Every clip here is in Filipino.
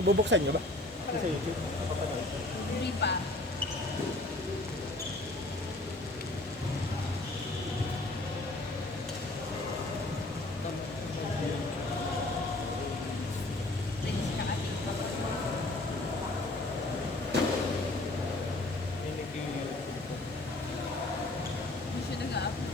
Bubuksan nyo ba? Sa YouTube. Hindi pa. Reels tsaka TikTok. Hindi siya nag-upload.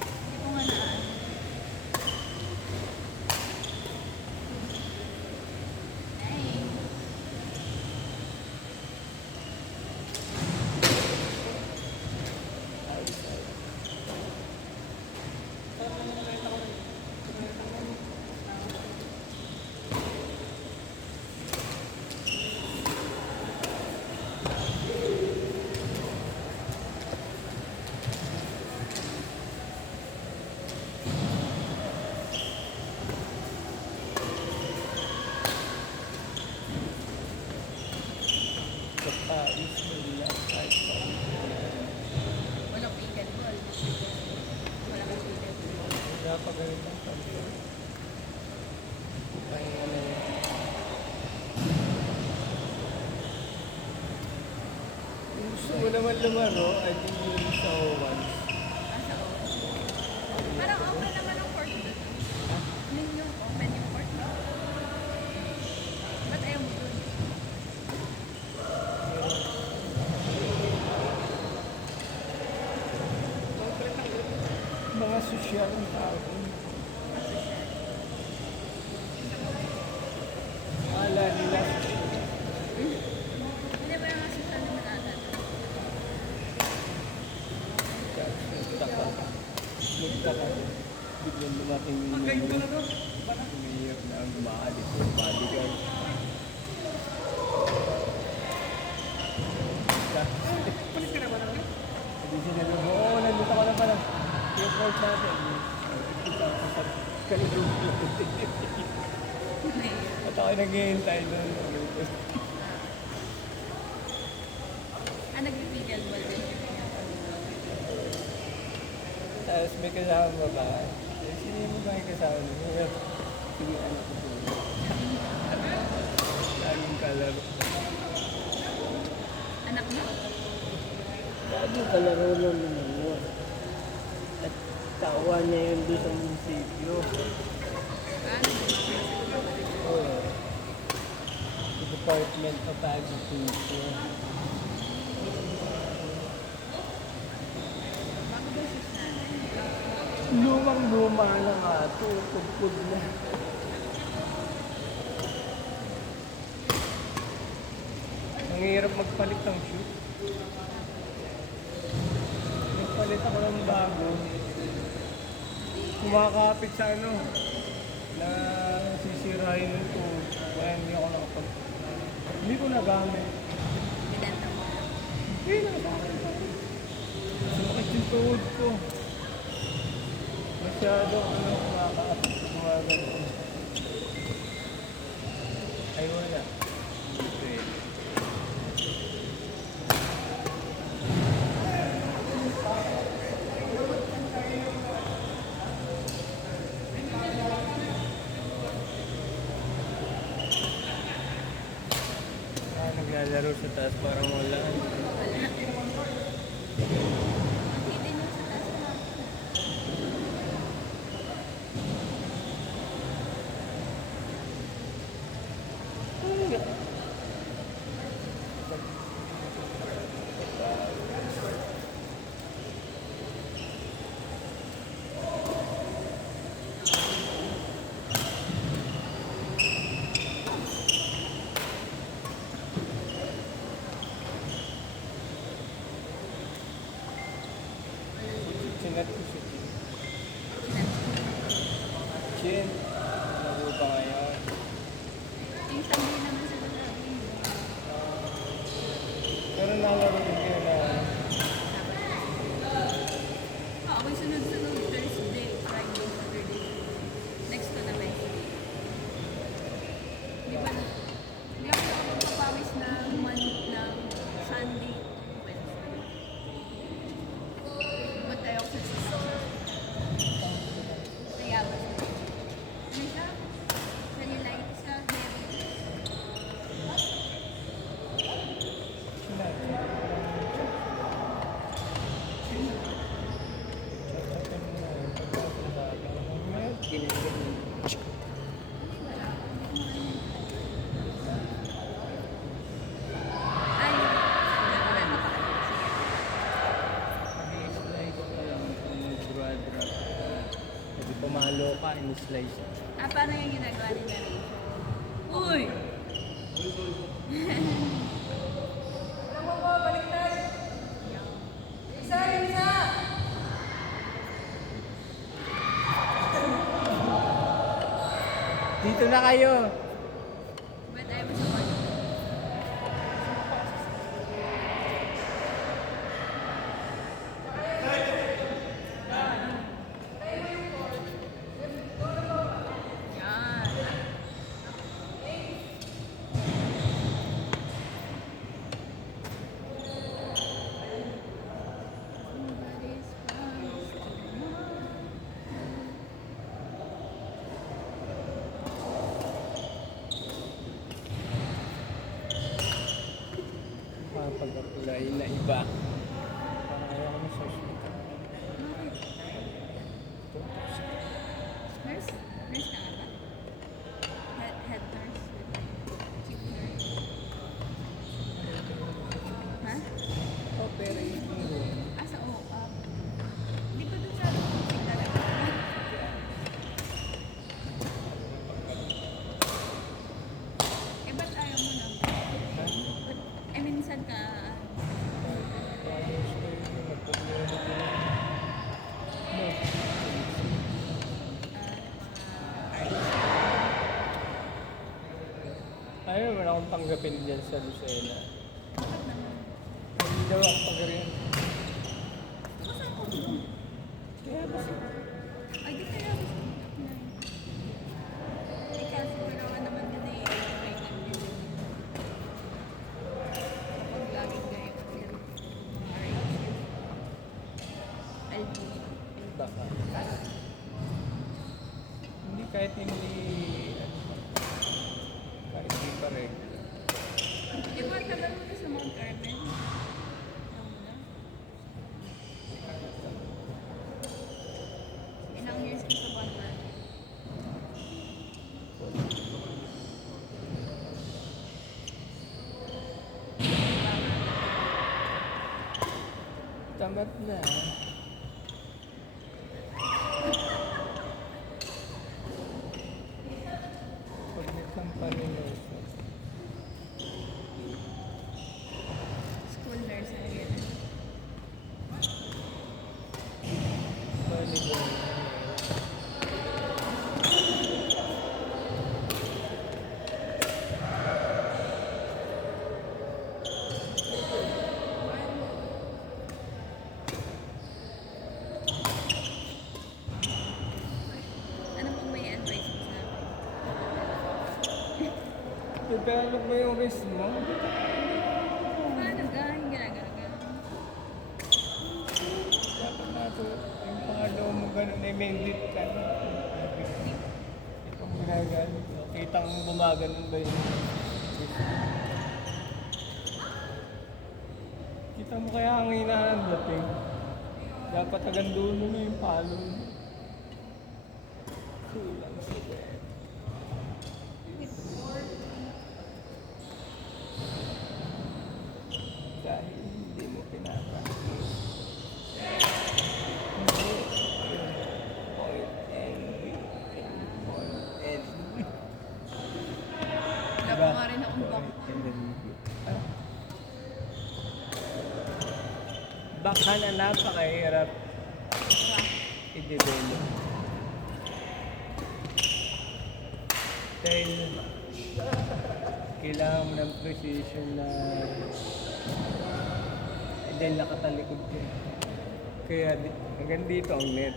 Hindi ko nga naan. Hey. Walang pickle ball. Wala kang pickle ball. Dapat ganun lang sabi ko. Ay, ano yun. Kung gusto mo naman lumaro, I think yun sa once. Asa o? Parang open naman ang court doon. Yun yung open yung court mo. Ba't ayaw mo doon? Mga sosyal ang tao. Ala nila sosyal. Hindi ba yung asistan naman ata? Nagtaka. Biglang dumating yung umiiyak na ang maalis yung bodyguard. Pulis ka na ba naman? Hindi siya nalabo. Oo, nandito ka na pala. Yung court natin. Kita ko sa kaligong. At ako naghihintay doon. Nag-pickle ball din yung Tapos may kasama ba? Sino yung mga kasama niyo? Sige, ano ko po. Laging kalaro. anak mo? Laging kalaro lang naman yun. At tawa niya yun doon sa munisipyo. Oo. Sa Department of Agriculture. Lumang-luma na nga ito. Pugpud na. Ang hirap magpalit ng shoe. Nagpalit ako ng bago. Kumakapit sa ano. Na sisirain ito. Kaya hindi ako nakapag... Hindi ko nagamit. Binenta mo. Hindi na sa akin. Sumakit yung tuhod ko. Masyado ano, nakakaapit sa gumagano. Ay wala. Okay. Naglalaro sa taas parang wala. Nakita niyo sa taas mo. kumakain ng slice. Paano yung ginagawa ni Rachel? Uy! Dito na kayo! Ba't ayaw mo sa kwarto? Yan. Somebody's promised tomorrow. Pag-apply na iba. Parang ayaw ko na sa hospital. Nurse? Nurse na ata? Head nurse? Chief nurse? Ha? Oh, pero yung Sa OAP? Hindi ko doon sa teaching talaga. Ba't ayaw mo na? Minsan ka... Ayaw mo na akong tanggapin dyan sa Lucena. Bakit naman? Hindi daw ako pag-rin. Kasama ko. Kaya ba siya? Ay, di kaya gusto ko na. Eh, kasi kailangan naman din ay training din. Kapag laging kayo yun, LG. Baka. Hindi kahit hindi... Kahit hindi pa rin. Di ba tagal mo na sa Mount Carmel? Alam mo na? Ilang years ka sa Banwal? Tamat na. Pag nagkampanin na ito. School nurse na yun. Bali ba? Ano pong may advice mo sa akin? Develop mo yung risk mo. Paano ga? Yung ginagano. Dapat na ito. Yung pangalo mo ganun, i-mandate ka. Itong ginagano. Kitang gumaganon ba yun? Kita mo kaya ang hinahan dating. Dapat hanggang dulo na yung palo mo. Kulang sila. Dahil hindi mo pinapractice. Hindi. Point and point and Wala pa nga rin akong back. and then baka na napakahirap i-develop. Dahil kailangan mo ng precision na dahil nakatalikod ka. Kaya hanggang dito ang net.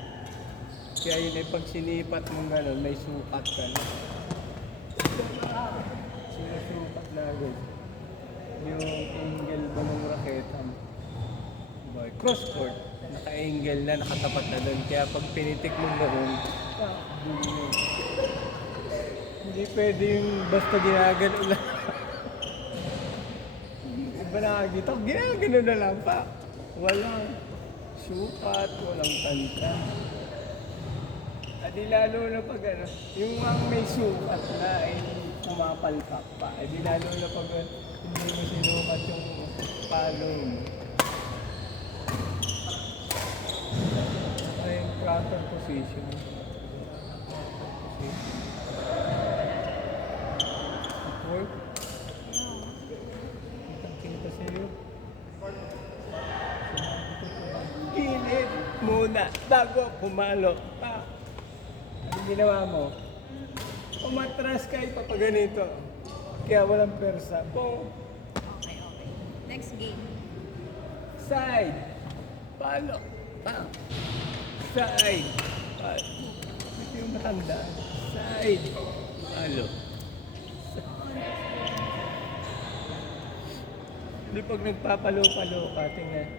Kaya yun ay pag sinipat mo gano'n, may sukat ka na. Sinusukat na agad. Yung angle ba ng raketa mo. Boy, cross court, naka-angle na, nakatapat na doon. Kaya pag pinitik mo gano'n, hindi pwede yung basta ginagano lang. Iba nakakita, ginagano na lang pa. Walang sukat, walang tanta. Adi lalo na pag ano, yung ang may sukat na ay pumapalpak pa. Adi lalo na pag hindi mo sinukat yung palo mo. Ay, proper position. muna bago pumalo. Pa. Ang ginawa mo? Umatras ka, ipapaganito. Kaya walang persa. Pong. Okay, okay. Next game. Side. Palo. Pa. Side. Palo. Ito yung matanda. Side. Palo. Hindi pag nagpapalo-palo ka, tingnan.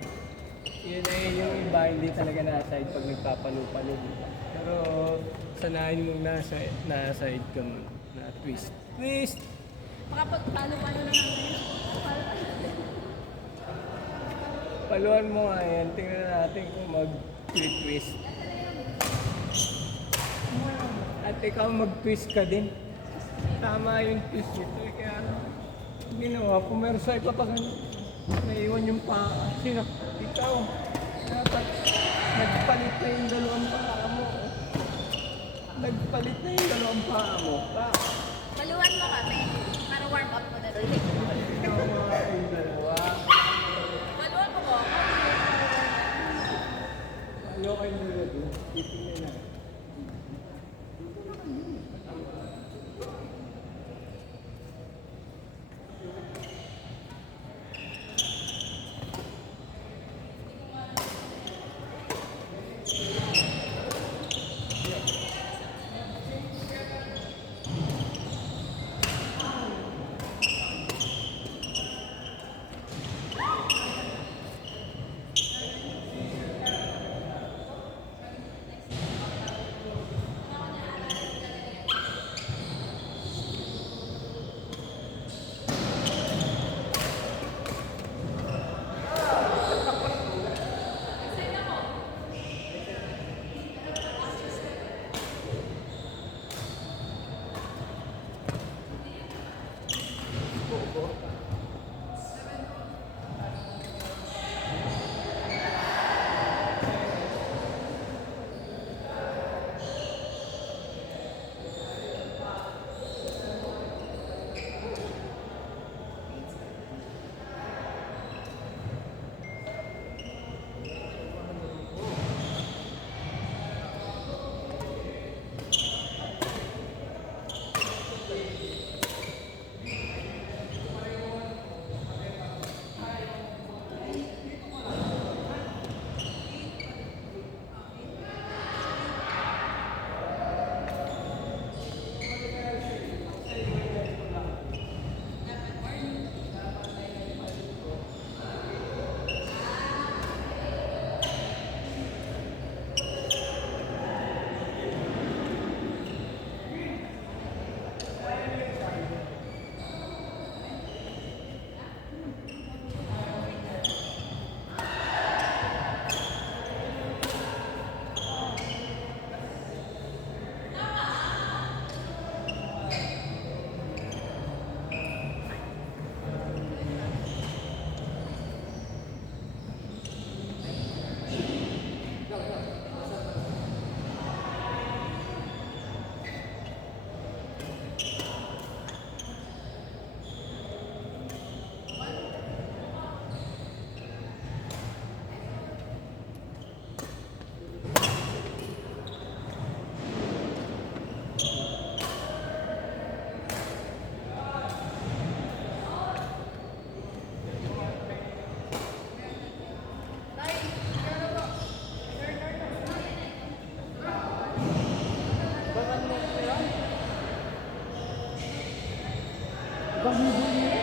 Yun ay yung iba, hindi talaga na-side pag nagpapalo-palo. Pero sanayin mong na-side ka mo. Na-twist. Twist! Makapagpalo-palo na lang ngayon. Paluan mo nga yan. Tingnan natin kung mag-twist. At ikaw mag-twist ka din. Tama yung twist nito. Kaya ginawa, pumersay pa pa ganun. Naiwan yung paa. Sino? Ikaw. Dapat nagpalit na yung dalawang paa mo. Nagpalit na yung dalawang paa mo. Pa. Paluan mo kami. Para warm up mo na doon. Ikaw mga yung dalawa. Paluan mo ko. Ano kayo nila doon? Titingnan na. Bago